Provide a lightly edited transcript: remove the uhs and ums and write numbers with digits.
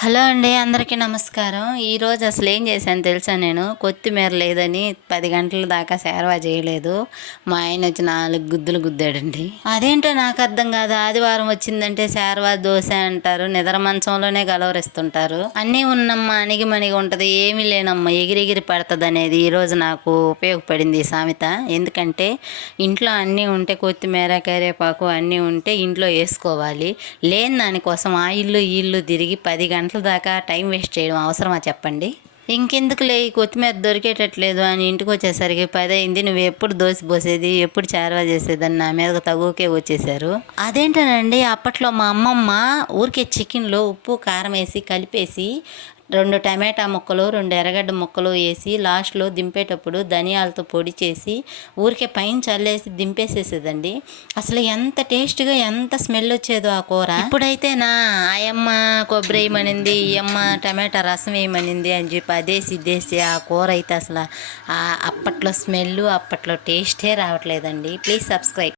Hello అండి, అందరికీ నమస్కారం. ఈరోజు అసలు ఏం చేశాను తెలుసా? నేను కొత్తిమీర లేదని 10 గంటల దాకా సేరవా చేయలేదు. మా ఆయన వచ్చి 4 గుద్దులు గుద్దాడండి. అదేంటో నాకు అర్థం కాదు. ఆదివారం వచ్చిందంటే సేరవా దోశ అంటారు, నిద్ర మంచంలోనే గలవరిస్తుంటారు. అన్నీ ఉన్నమ్మా అణిగిమణిగి ఉంటుంది, ఏమీ లేనమ్మా ఎగిరెగిరి పడుతుంది అనేది ఈరోజు నాకు ఉపయోగపడింది ఈ సామెత. ఎందుకంటే ఇంట్లో అన్నీ ఉంటే కొత్తిమీర కరివేపాకు అన్నీ ఉంటే ఇంట్లో వేసుకోవాలి. లేని దానికోసం ఆ ఇల్లు ఈ ఇల్లు తిరిగి 10 గంటల దాకా టైం వేస్ట్ చేయడం అవసరమా చెప్పండి? ఇంకెందుకులే ఈ కొత్తిమీర దొరికేటట్లేదు అని ఇంటికి వచ్చేసరికి 10 అయింది. నువ్వు ఎప్పుడు దోశ పోసేది, ఎప్పుడు చేరవా చేసేదని నా మీద తగువకే వచ్చేసారు. అదేంటోనండి, అప్పట్లో మా అమ్మమ్మ ఊరికే చికెన్లో ఉప్పు కారం వేసి కలిపేసి 2 టమాటా ముక్కలు 2 ఎర్రగడ్డ ముక్కలు వేసి లాస్ట్లో దింపేటప్పుడు ధనియాలతో పొడి చేసి ఊరికే పైన చల్లేసి దింపేసేసేదండి. అసలు ఎంత టేస్ట్గా ఎంత స్మెల్ వచ్చేదో ఆ కూర. ఇప్పుడైతే ఆయమ్మ కొబ్బరి వేయమనింది, ఈ అమ్మ టమాటా రసం వేయమనింది అని చెప్పి అదేసి ఇదేసి ఆ కూర అయితే అసలు అప్పట్లో స్మెల్ అప్పట్లో టేస్టే రావట్లేదండి. Please subscribe.